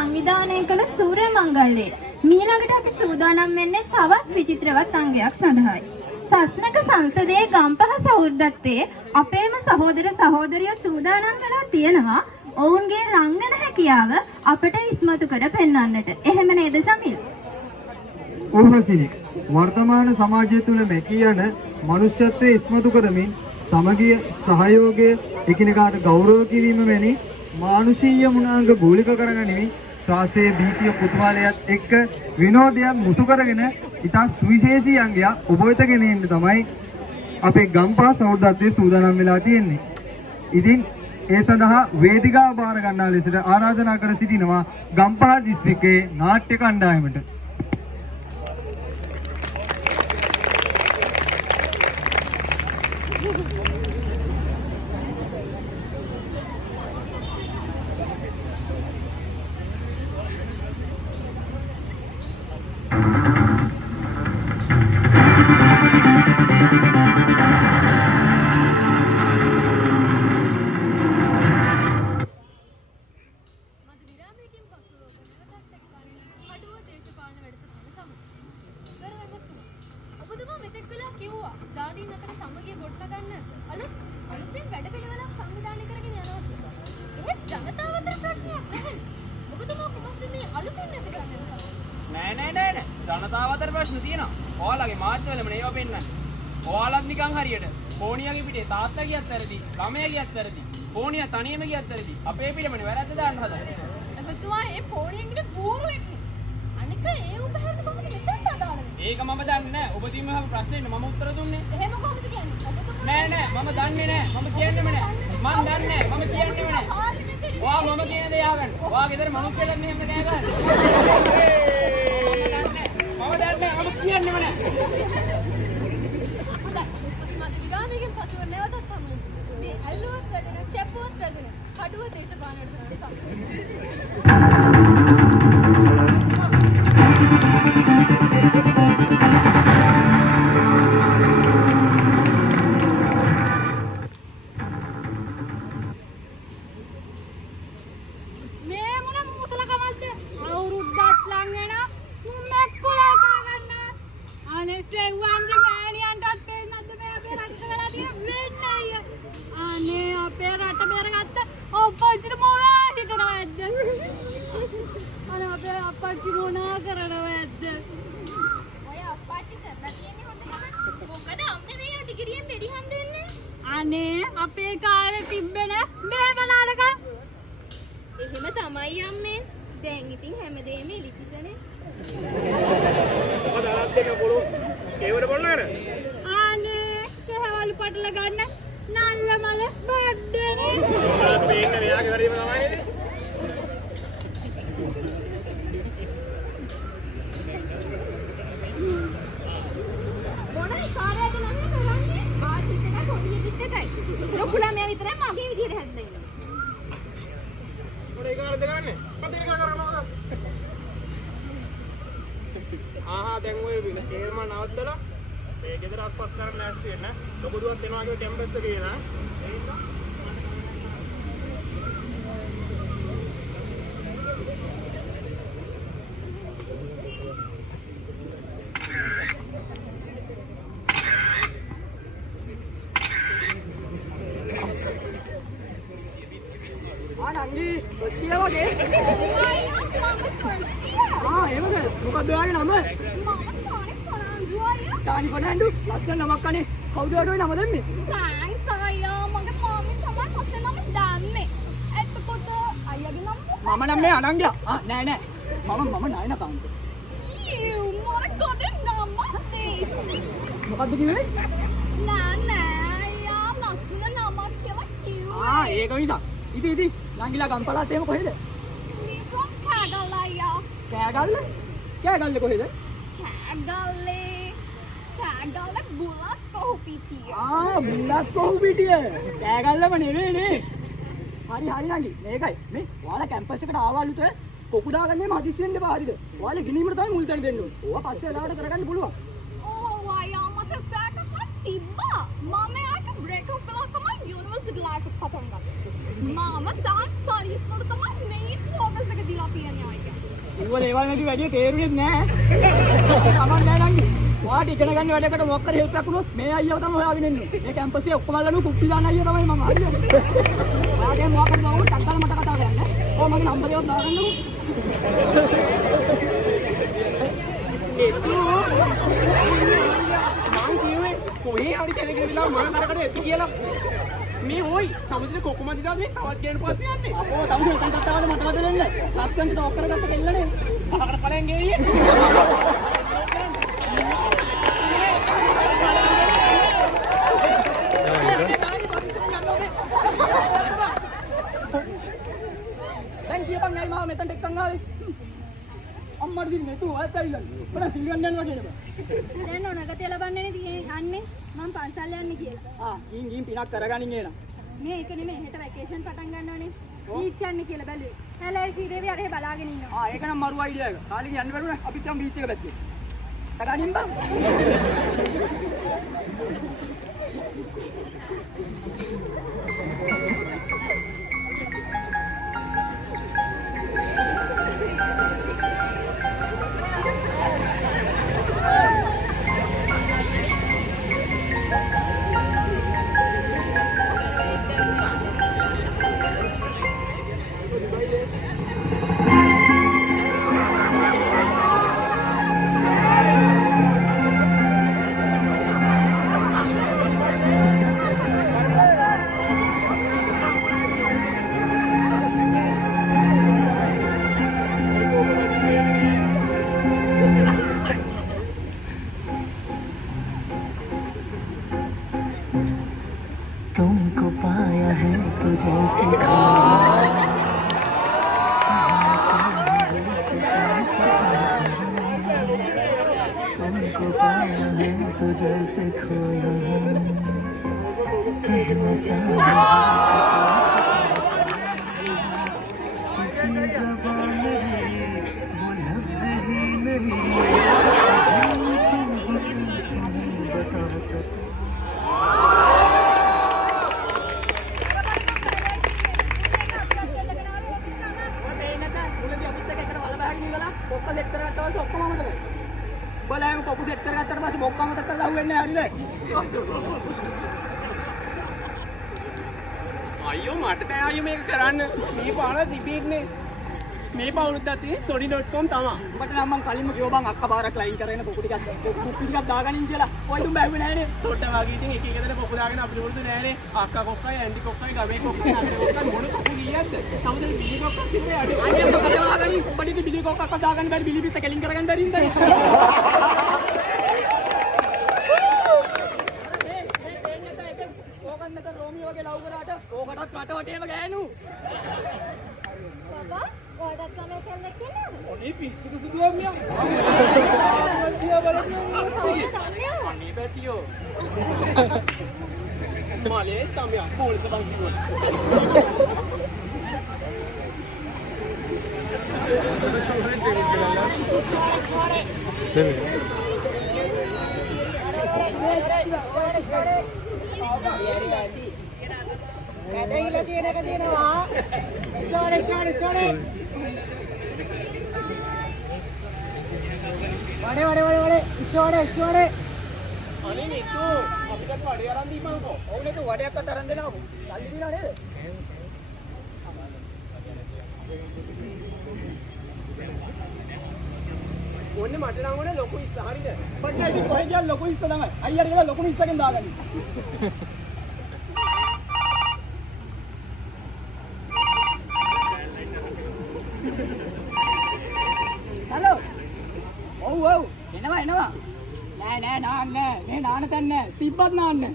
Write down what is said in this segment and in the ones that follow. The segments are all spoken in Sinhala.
සංවිධානය කළ සූර්ය මංගල්‍යයේ මීළඟට අපි සූදානම් වෙන්නේ තවත් විචිත්‍රවත් අංගයක් සඳහායි. සස්නක සංසදයේ ගම්පහ සහෘදත්වයේ අපේම සහෝදර සහෝදරියෝ සූදානම් වෙලා තියෙනවා ඔවුන්ගේ රංගන හැකියාව අපට ඉස්මතු කර පෙන්වන්නට. එහෙම නේද ශමිල්? ඔව්වසිනි. වර්තමාන සමාජය තුළ මැකී යන මනුෂ්‍යත්වයේ ඉස්මතු කරමින් සමගිය, සහයෝගය, එකිනෙකාට ගෞරව කිරීම වැනි මානුෂීය ගුණාංග ගෝලික කරගනිමින් ත්‍රාසයේ භීතිය කුතුහලයත් එක්ක විනෝදයක් මුසු කරගෙන ඉතා සුවිශේෂී අංගයක් ඔබ වෙත ගෙනෙන්න තමයි අපේ ගම්පහ සහෘදත්වයේ සූදානම් වෙලා තියෙන්නේ. ඉතින් ඒ සඳහා වේදිකාව බාර ගන්නා ලෙසට ආරාධනා කර සිටිනවා ගම්පහ දිස්ත්‍රික්කයේ නාට්‍ය කණ්ඩායමට. නෑ ජනතාව අතර ප්‍රශ්න තියෙනවා. ඔයාලගේ මාධ්‍යවලම නේව පෙන්නන්නේ. ඔයාලත් නිකන් හරියට පෝනියගේ පිටේ තාත්තා ගියත් වැරදි, ළමයා ගියත් වැරදි, පෝනිය තනියම ගියත් වැරදි. අපේ පිටමනේ වැරද්ද දාන්න හදන්නේ. ඔබතුමා මේ පෝනියෙන්ගේ පූරුවෙක් නේ. අනික ඒ උපහැරට කොහොමද මෙතෙන්ට අදාළ වෙන්නේ? ඒක මම දන්නේ නෑ. ඔබතුමීම අහපු ප්‍රශ්නෙට මම උත්තර දුන්නේ. එහෙම කොහොමද කියන්නේ? ඔබතුමා නෑ මම දන්නේ නෑ. මම කියන්නෙම නෑ. මම දන්නේ නෑ. මම කියන්නෙම නෑ. ඔයා මම කියන දේ අහගන්න. ඔයා ගෙදර මිනිස්සුන්ට මෙහෙම නෑ ගන්න. මම දන්නේ මම කියන්නෙම නෑ. හොඳයි. අපි මද විරාමයෙන් පසුව නැවතත් හමු. මේ අල්ලුවත් වැදෙන, කැපුවත් වැදෙන කඩුව දේශපාලනයට අනේ අපේ කාලේ තිබ්බන මෙහෙම නාටක. එහෙම තමයි අම්මේ. දැන් ඉතින් හැමදේම එලිපිටනේ. මොකද අලක් දෙන්න පොළොව ඒවල බලන්න. අනේ කහවලු පටල ගන්න නල්ල මල බඩනේ. ඔයාලත් පේන්න මෙයාගේ වැඩිම තමයි නේද? මොනයි කාර්යයද නම් කරන්නේ? ආච්චිට එක කොඩියෙදිත් එකයි. ලොකුලා මෙයා විතරයි මගේ විදියට හැදලා ඉන්නේ. මොනේ කාර්යද කරන්නේ? පදින කරනවද? දැන් ඔය කේල්ම නවත්තලා මේ ගෙදර අස්පස් කරන්න නැස්ති වෙන්න. ලොකු දුවක් එනවා වගේ ටෙම්පස් එක කියලා. නංගි බස් කියලා වගේ. එහෙමද? මොකක්ද ඔයාගේ නම? ටානි ෆර්නෑන්ඩෝ. ලස්සන නමක් අනේ. කවුද ඔයාට ওই නම දෙන්නේ? තෑන්ක්ස් අයියා. මගේ මාමි තමයි මගේ නම දාන්නේ. එතකොට අයියාගේ නම? මම නම් මේ අනංගයා. නෑ. මම නයන කාන්ත. මොන ගොඩේ නම දෙච්චි. මොකද්ද කිව්වේ? නෑ අයියා ලස්සන නමක් කියලා කිව්වේ. ඒක නිසා. ඉතින් නංගිලා ගම්පලාත් එහෙම කොහෙද? මේ from කෑගල්ල අයියා. කෑගල්ල? කෑගල්ල කොහෙද? කෑගල්ල බුලත් කොහු පිටිය. බුලත් කොහු පිටිය. කෑගල්ලම නෙවෙයිනේ. හරි නංගි. මේකයි. මේ ඔයාලා කැම්පස් එකට ආවලුත කොකු දාගන්නේ මදිස්සෙන් දෙපා හරිද? ඔයාලා ගිනීමට තමයි මුල් තැන දෙන්න ඕනේ. ඕවා පස්සේ වෙලාවට කරගන්න පුළුවන්. ඕ අයියා මට පැටපත් තිබ්බා. මම යාට බ්‍රේක් අප් කළා තමයි යුනිවර්සිටි ලයිෆ් පටන් ගත්තා. මම dance studies වල තමයි මේ ෆෝකස් එක දීලා තියෙන්නේ. කිව්ව දේවල් නැති වැඩි තේරුනේ නැහැ. තමන් නෑ නංගි. වාට ඉගෙන ගන්න වැඩකට මොකක් කරේ හෙල්ප් එකක් වුණොත් මේ අයියව තමයි හොයාගෙන ඉන්නේ. මේ කැම්පස් එකේ ඔක්කොම ගන්නු කුප්පි දාන අයියෝ තමයි මම හරියද? වාගේ මොකක් කරනවද ටක්කල මට කතා කරන්නේ. ඕ මගේ නම්බර් එකක් දාගන්නකෝ. මං කිව්වේ කොහේ හරි කෙනෙක්ට විලා මම කරකට එති කියලා. මේ හොයි සමුද්‍රේ කොකොමද දාලා මේ තවත් ගේන පස්සේ යන්නේ. අපෝ තමයි එතනට තාවද මට වදෙන්නේ. ලස්සනට ටෝක් කරගත්ත කෙල්ලනේ. අහකට පලෙන් ගෙවියේ. දැන් කියපන් ඇයි මාව මෙතනට එක්කන් ආවේ? අම්මට දින්නේ තු ඔයත් ඇවිල්ලා. මම සිල්ගන් යනවා කියන බෑ. දැන් ඔනගතිය ලබන්නේ නේ තියෙන්නේ අන්නේ මම පන්සල් යන්නේ කියලා. ගින් පිනක් කරගනින් එන. මේ එක නෙමෙයි හෙට වැකේෂන් පටන් ගන්නවනේ. බීච් යන්නේ කියලා බැලුවේ. හැලයි සීරේවි අර බලාගෙන ඉන්නවා. ඒක නම් මරු අයිඩියා එක. කාලෙක යන්න බැරුණා අපිත් යම් බීච් එක පැත්තේ. කරගනින් බං. तुमको पाया है तो जैसे तुमको पाया है तो जैसे खोया हूँ कहना चाहा किसी ज़बान में वो लफ्ज़ ही नहीं बता सकता කොක්ක සෙට් කරගත්තා පස්සේ ඔක්කොම අමතක. බලයන් කොක්ක සෙට් කරගත්තාට පස්සේ බොක්ක අමතක කරලා අහුවෙන්නේ නැහැ හරිද? අයියෝ මට බෑ අයියෝ මේක කරන්න. මේ පාන රිපීට්නේ. මේ පවුනුත් ඇති sodi.com තමයි. ඔබට නම් මං කලින්ම කිව්වා බං අක්කා පාරක් ලයින් කරගෙන පොකු ටිකක් දාගනින් කියලා. ඔය දුම් බැව්වේ නැහනේ. තොට වගේ ඉතින් එක එක දෙන පොකු දාගෙන අපිට වුරුදු නෑනේ. අක්කා කොක්කයි ඇන්ටි කොක්කයි ගමේ කොක්කයි අක්කා කොක්කයි මොන පොකු ගියද්ද? සමුද්‍රේ බිලි කොක්කක් තිබ්බේ අඩේ. අනේ ඔක කතාවගනි ඔබට ඉතින් බිලි කොක්කක් දාගන්න බැරි බිලි පිස්ස කෙලින් කරගන්න බැරි ඉඳලා. ඕකත් නැත රෝමියෝ වගේ ලව් කරාට ඕකටත් රටවටේම ගෑනු. බබා ඔයගත් ගමේ කෙල්ලෙක් ඉන්නවද? ඔනේ පිස්සුද සුදුවා මියා. ආත්මත්‍ය බලන්නේ අනේ බැටියෝ. මාලේ සමියා පොලිස් බං කිව්වා. සැදහිලා තියෙන එක තියෙනවා. sorry. වඩේ. ඉස්සෝඩේ. අනේ නිකෝ අපිට වඩේ අරන් දීපන්කෝ. ඔව් නේ වඩයක් අතරන් දෙනවකෝ. සල්ලි දීලා නේද? ඕන්නේ මට නම් ඕනේ ලොකු ඉස්ස හරිද? මට ඉතින් කොහෙද ගියා ලොකු ඉස්ස තමයි. අයියර කියලා ලොකු ඉස්සකින් දාගනි. හලෝ. ඔව්. එනවා. නෑ නාන්නේ. මේ නාන තැන් නෑ. තිබ්බත් නාන්නේ.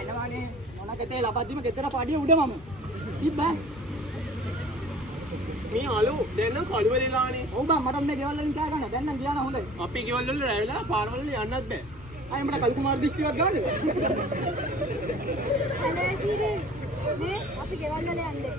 එනවානේ. මොනකටේ ලබද්දිම ගෙදර පඩිය උඩ මම. තිබ්බා. මේ අලු දැන් නම් කළු වෙලානේ. ඔව් බං මට මේ ගෙවල් වලින් කෑ ගන්න. දැන් නම් ගියා නම් හොඳයි. අපි ගෙවල් වල රැවිලා පාරවල යන්නත් බෑ. අය මට කලු කුමාර දිස්ත්‍රික්කයක් ගන්නද? හැලයි සීරේවි මේ අපි ගෙවල් වල යන්නේ.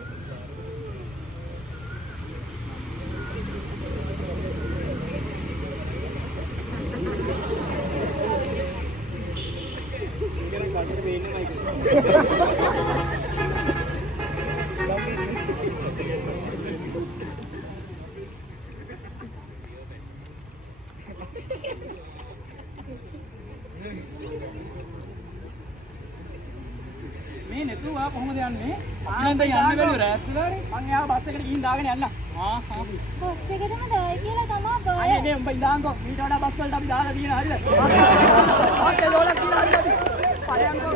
කොහොමද යන්නේ? ආනන්ද යන්න බැලුව රෑත් වෙලානේ. මං එයාව බස් එකට ගිහින් දාගෙන යන්න. බස් එකටම දායි කියලා තමා බය. අනේ නේ උඹ ඉඳාන්කෝ. ඊට වඩා බස් වලට අපි දාලා තියෙන හරිද? ආතේ ලෝලක් කියලා හරිද? පරයන්කෝ.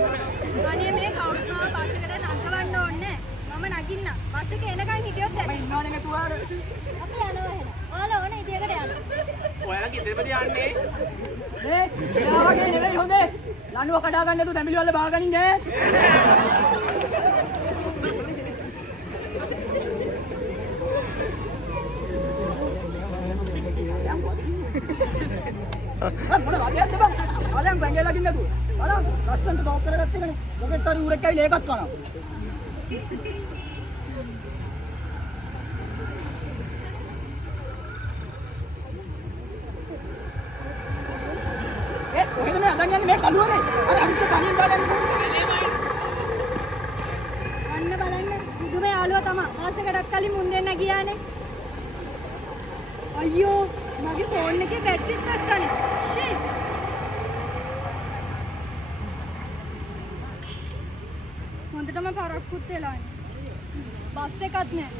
අනේ මේ කවුරුත් මාව බස් එකට නංගවන්න ඕනේ. මම නගින්න. බස් එක එනකන් හිටියොත් මම ඉන්නවනේ මෙතුවාර. අපි යනවා එහෙනම්. ඔයාලා ඕන ඉදියකට යන්න. ඔයාලා ගෙදරද යන්නේ? නේ එයාගේ නෙවෙයි හොඳේ. ලණුව කඩා ගන්න නේතු තැඹිලි වල බාගනින් ඈ. මොන වගේද බං? ආලම් බංගේ ලගින් නේතු. ආලම් ලස්සනට ඩොක් කරගත්ත එකනේ. මොකෙත් හරි උරෙක් ඇවිල්ලා ඒකත් කනවා. කොහෙද මේ අදන් යන්නේ මේ කඩුවනේ? අර අනිත් කණින් බලන්න. අන්න බලන්න. බුදුම යාළුවා තමා. මාසෙකටත් කලින් මුන් දෙන්න ගියානේ. අයියෝ මගේ ෆෝන් එකේ බැටරිත් නැත්තනේ. ෂිට්. හොඳටම පරක්කුත් වෙලානේ. බස් එකක් නෑ.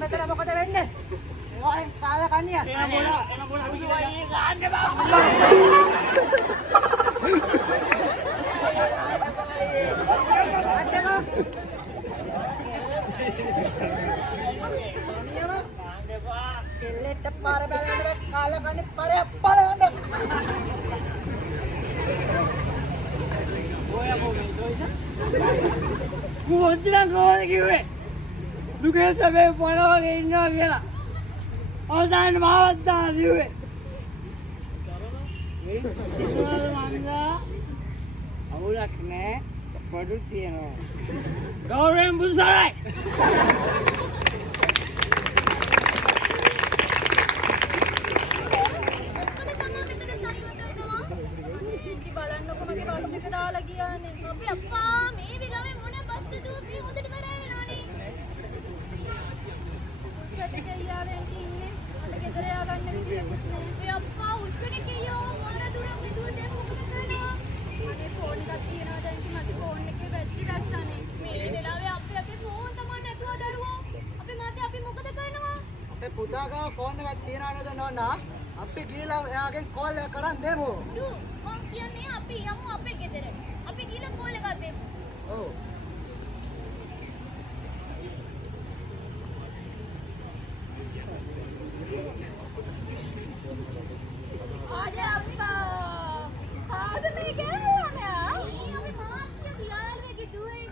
මෙතන මොකද වෙන්නේ? ඔය කාලා කන්නියා. කෙල්ලෙට පාර බලන්න කාලා කන්නේ පාරේ බලන්න. ඔය කොහොමද සොයිස? කොහොමද කොහොමද කිව්වේ? දුකේ සැපේ පොළවගේ ඉන්නවා කියලා. අවසාන මාවත් දාලා දිව්වේ. මන්දා අවුලක් නෑ පොඩු තියෙනවා. ගෞරවයෙන් බුසරයි. බලන්නකො මගේ බස් එක දාලා ගියානේ. අපේ අප්පා මේ විලාවේ මොන බස්ද දුවපේ හොඳට බරෑලානේ. උස්කට ගියාවෙන් ඉන්නේ. මට ගෙදර ය아가න්න විදිහකුත් නෑ. අපේ අප්පා උස්කට ගියෝ මාර දුරක් විදුව දැන් මොකද කරනවා? අනේ ෆෝන් එකක් තියනවා දැන් මගේ ෆෝන් එකේ බැටරි ගස්සනේ. මේ වෙලාවේ අපේ ෆෝන් තමයි නැතුව දරුවෝ. අපේ මාතේ අපි මොකද කරනවා? අපේ පුතා ගාව ෆෝන් එකක් තියනවා නේද නෝනා? අපි ගිහලා එයාගෙන් කෝල් එක කරන් දෙමු. දු මං කියන්නේ අපි යමු අපේ ගෙදර. අපි ගිහලා කෝල් එකක් දෙමු. ඔව්. ආජා අප්පා. ආද මේ ගෑනේ. අපි මාත්‍ය දියාලගේ දුවේ.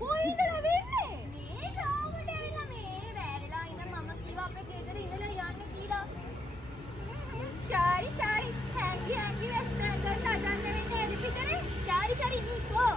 කොයිදලා වෙන්නේ? මේ ටාවට ඇවිල්ලා මේ වැරලා ඉන්න මම කිව්වා අපේ ගෙදර ඉඳලා යන්න කියලා. ශාරි හැංගි වෙස්ටර්න් ගන්න හදන්න වෙන්නේ ඇද පිටරේ? ශාරි නිකෝ.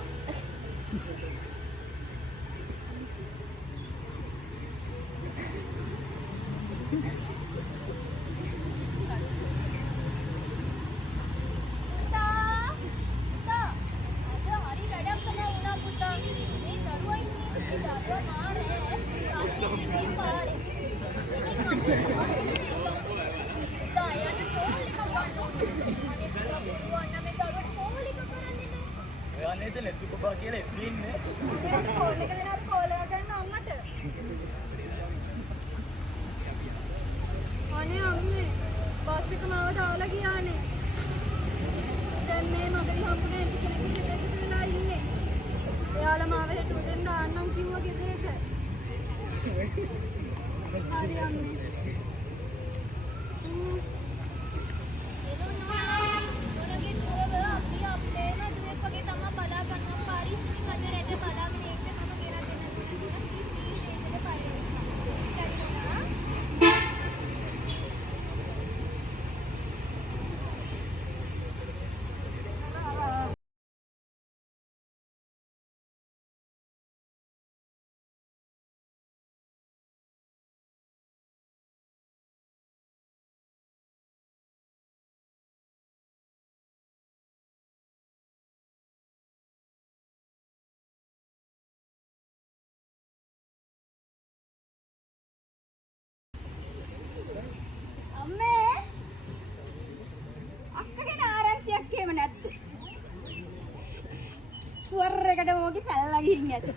අනේ අම්මේ බස් එක මාව දාලා ගියානේ. දැන් මේ මගදී හම්බුනේ නැති කෙනෙක් ගෙදරට වෙලා ඉන්නේ. එයාලා මාව හෙට උදෙන් දාන්නම් කිව්වා ගෙදරට. හරි අම්මේ. නැත්තු. ස්වර් එකට මොකි පැනලා ගිහින් ඇත.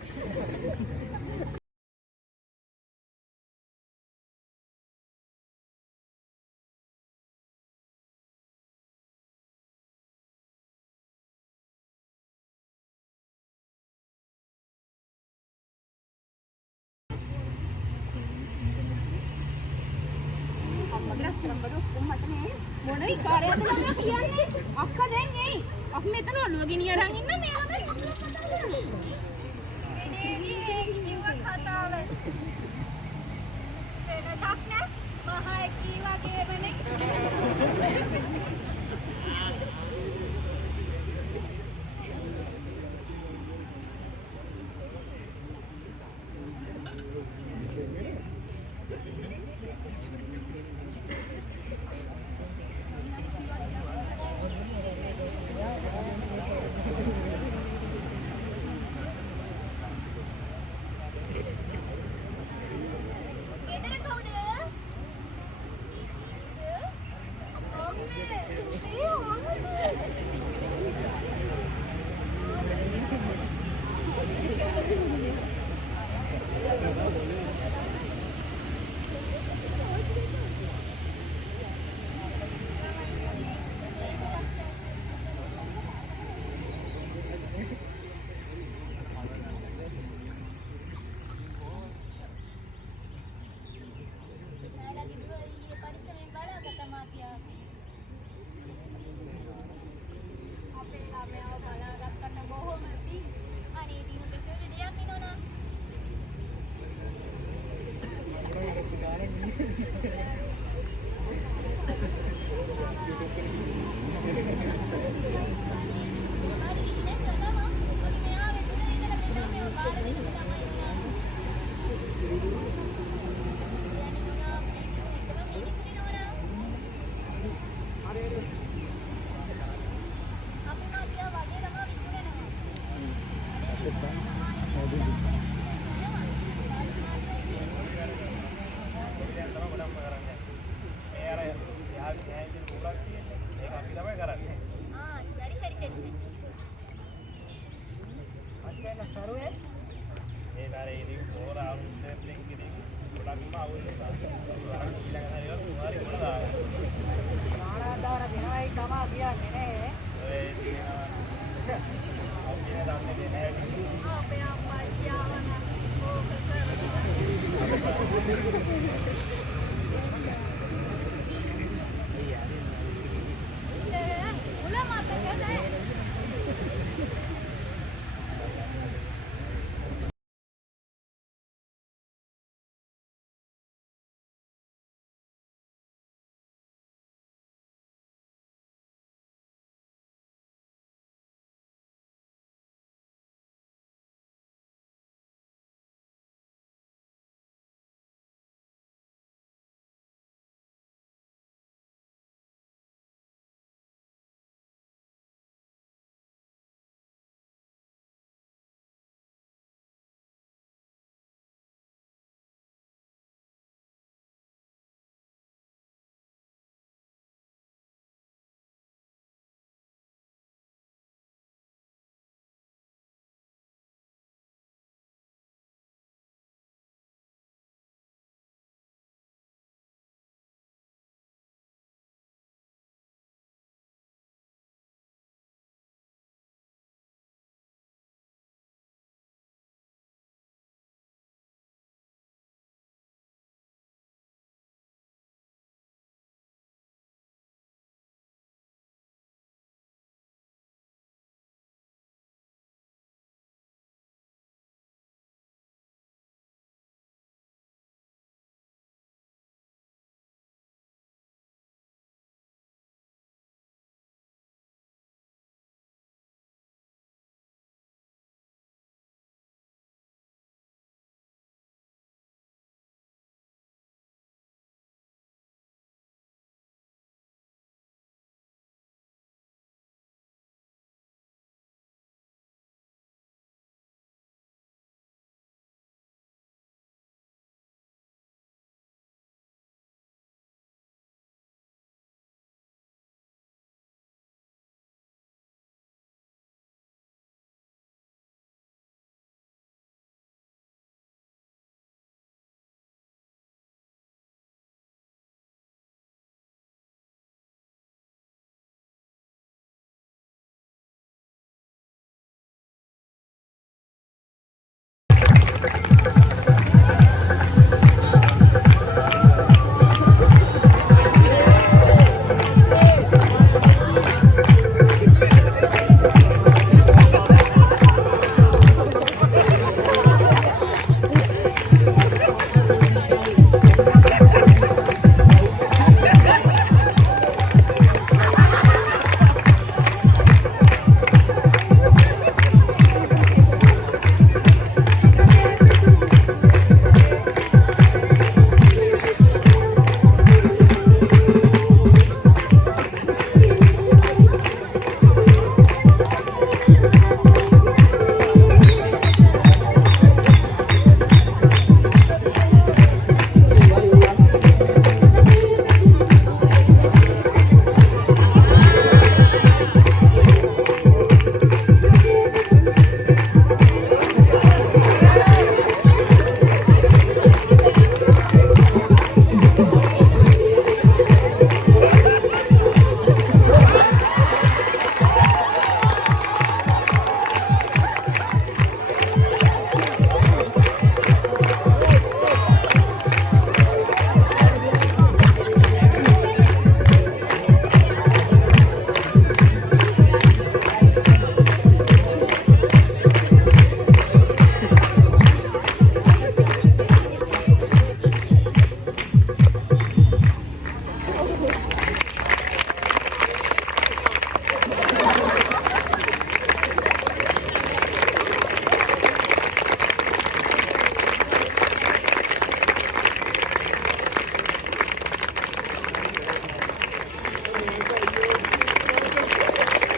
මොන විකාරයක්ද ළමයා කියන්නේ? අක්කා දැන් එයි. අපි මෙතන ඔළුව ගෙනිය අරන් ඉන්න මේ ළමයි. එනේ කිව්ව කතාව. වෙනසක් නෑ. මහා එකී වගේමනේ.